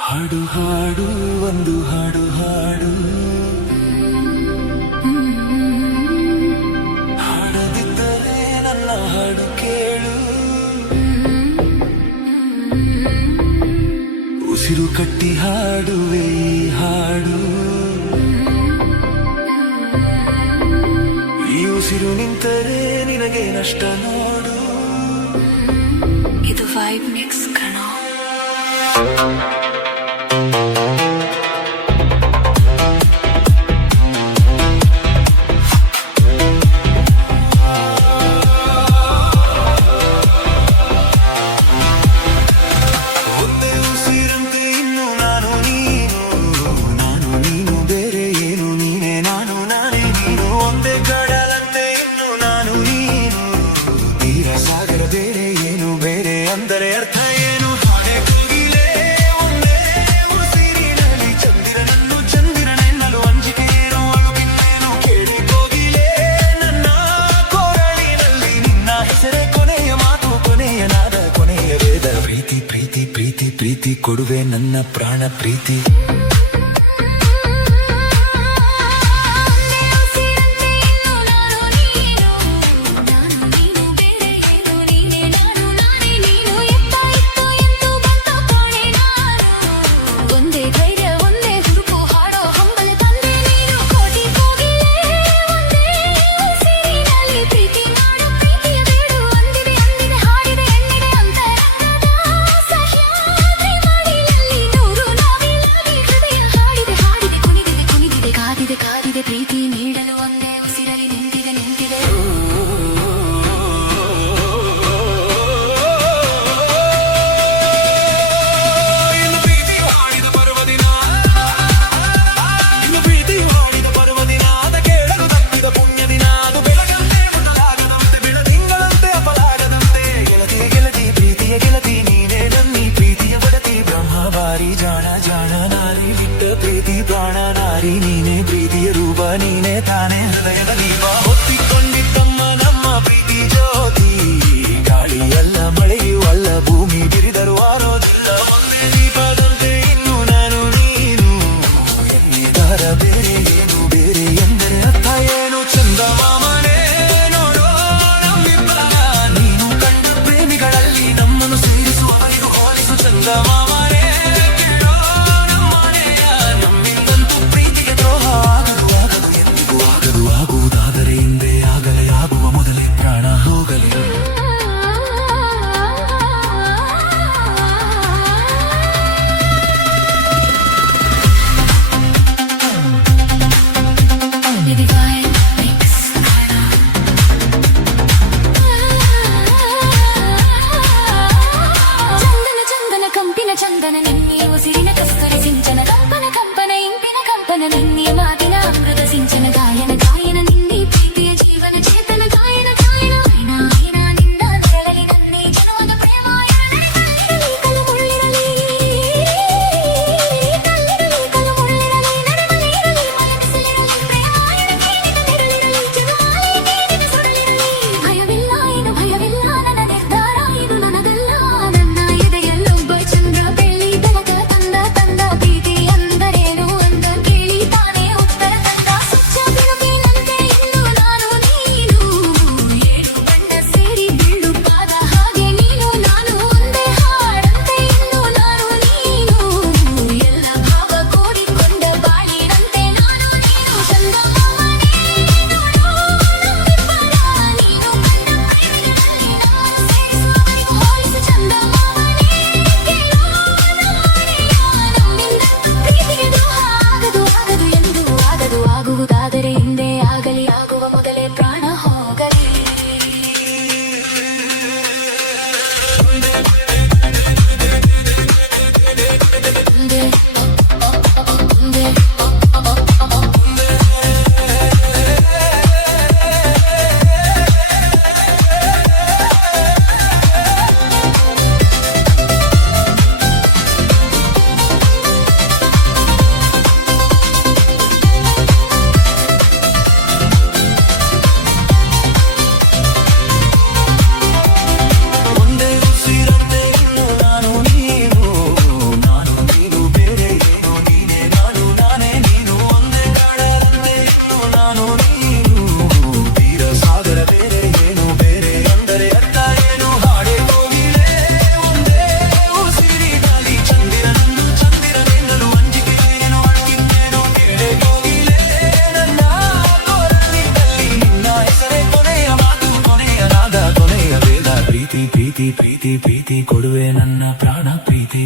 ಹಾಡು ಹಾಡು ಒಂದು ಹಾಡು ಹಾಡು, ಹಾಡದಿದ್ದರೆ ನನ್ನ ಹಾಡು ಕೇಳು. ಉಸಿರು ಕಟ್ಟಿ ಹಾಡುವೆ ಈ ಹಾಡು, ಈ ಉಸಿರು ನಿಂತರೆ ನಿನಗೆ ನಷ್ಟ ನೋಡು. ಇದು ವೈಬ್ ಮಿಕ್ಸ್ ಕಣೋ. ಅಂದರೆ ಅರ್ಥ ಏನು? ಹಾಡೆ ಕೂಗಿಲೇ ಒಂದೇ ಉಸಿರಿನಲ್ಲಿ ಚಂದಿರನನ್ನು ಚಂದಿರನೆನ್ನಲು ಅಂಜಿಕೆ ಏನೋ ಅಳುಕಿನ್ನೇನು ಕೇಳಿ ಕೋಗಿಲೇ ನನ್ನ ಕೊರಳಿನಲ್ಲಿ ನಿನ್ನ ಹೆಸರೇ ಕೊನೆಯ ಮಾತು, ಕೊನೆಯ ನಾದ, ಕೊನೆಯ ವೇದ. ಪ್ರೀತಿ ಪ್ರೀತಿ ಪ್ರೀತಿ ಪ್ರೀತಿ ಕೊಡುವೆ ನನ್ನ ಪ್ರಾಣ ಪ್ರೀತಿ. ಪ್ರೀತಿ ನೀಡಲು ಒಂದೇ ಉಸಿರಲ್ಲಿ ನಿಂತಿದೆ ನಿಂತಿದೆ. ಇನ್ನು ಪ್ರೀತಿ ಮಾಡಿದ ಪರ್ವದಿನ, ಇನ್ನು ಪ್ರೀತಿ ಮಾಡಿದ ಪರ್ವದಿನ, ಅದ ಕೇಳಲು ತಪ್ಪಿದ ಪುಣ್ಯ ದಿನ. ಅದು ಬೆಳಗಂತೆ ಮೊದಲಾಗದಂತೆ, ಬೆಳದಿಂಗಳಂತೆ ಅಪರಾಗದಂತೆ. ಗೆಳತಿ ಗೆಳತಿ ಪ್ರೀತಿಯ ಗೆಳತಿ ನೀನೇ ನನ್ನಿ ಪ್ರೀತಿಯ ಬಡತಿ. ಬ್ರಹ್ಮ ಬಾರಿ ಜಾಣ ಜಾಣ ನಾರಿ ಬಿಟ್ಟ ಪ್ರೀತಿ ಪ್ರಾಣ ನಾರಿ ನೀನೇ. ಪ್ರೀತಿಯ ರೂಪ ನೀನೇ ತಾನೇ, ಹೃದಯದ ದೀಪ ಹೊತ್ತಿಕೊಂಡಿದ್ದಮ್ಮ ನಮ್ಮ ಪ್ರೀತಿ ಜ್ಯೋತಿ. ಗಾಳಿಯಲ್ಲ ಮಳೆಯೂ ಅಲ್ಲ, ಭೂಮಿ ಬಿರಿದರು ಆರೋದಿಲ್ಲ, ಒಂದೇ ದೀಪದಂತೆ ಇನ್ನು ನಾನು ನೀನು. ಎನ್ನಿದಾರ ಬೇರೆ ಏನು, ಬೇರೆ ಎಂದರೆ ಅರ್ಥ ಏನು? ಚಂದಮಾಮನೇ ನೋಡೋ ನಮ್ಮಿಬ್ಬರ, ನೀನು ಕಂಡ ಪ್ರೇಮಿಗಳಲ್ಲಿ ನಮ್ಮನ್ನು ಸೇರಿಸುವವರಿಗೂ ಹೋಲಿಸು. ಚಂದಮಾಮನೇ ಕೇಳೋ ನಮ್ಮನೆಯ, ನಮ್ಮಿಂದಂತೂ ಪ್ರೀತಿಗೆ ದ್ರೋಹ ಆಗದು ಆಗದು ಎಂದಿಗೂ ಆಗದು. ಆಗುವುದಾದರೆ ಹಿಂದೆ ಆಗಲೇ, ಆಗುವ ಮೊದಲೇ ಪ್ರಾಣ ಹೋಗಲೇ. ಇದು ವೈಬ್ ಮಿಕ್ಸ್ ಕಣೋ. ಚಂದನ ಚಂದನ ಕಂಪಿನ ಚಂದನ ನಿನ್ನೆ ಉಸಿರಿನ ಕಸ್ತೂರಿ ಸಿಂಚನ, ಕಂಪನ ಕಂಪನ ಇಂಪಿನ ಕಂಪನ ನಿನ್ನೆ ಮಾತಿನ ಅಮೃತ ಸಿಂಚನ. ಗಾಯನ ಗಾಯನ ನಿನ್ನೆ ಪ್ರೀತಿಯ ಜೀವನ ಚೇತನ, ಗಾಯನ ಗಾಯನ ಐನ ಐನ ನಿಂದ ನೆರಳಲಿ ನನ್ನೇ ಜನುಮದ ಪ್ರೇಮ. ಕಲ್ಲಿರಲಿ ಕಲ್ಲು ಮುಳ್ಳಿರಲಿ, ಕಲ್ಲಿರಲಿ ಕಲ್ಲು ಮುಳ್ಳಿರಲಿ, ನಡುಮಲಿರಲಿ ಮನಸ್ಸಿರಲಿ, ಪ್ರೇಮಾಯಣ ಕೇಳಿದ ನೆರಳಿರಲಿ, ಜನುಮಾಲೆ ಕೇಳಿದ ಸುಡಲಿರಲಿ. ಭಯವಿಲ್ಲ ಏನು ಭಯವಿಲ್ಲ, ನನ್ನ ನಿರ್ಧಾರ ಇದು ನನಗಲ್ಲ. ನನ್ನ ಎದೆಯಲ್ಲೊಬ್ಬ ಚಂದ್ರ ಬೆಳ್ಳಿ ಬೆಳಕ ತಂದ ತಂದ ಪ್ರೀತಿಯ ಪ್ರೀತಿ ಪ್ರೀತಿ ಪ್ರೀತಿ ಕೊಡುವೆ ನನ್ನ ಪ್ರಾಣ ಪ್ರೀತಿ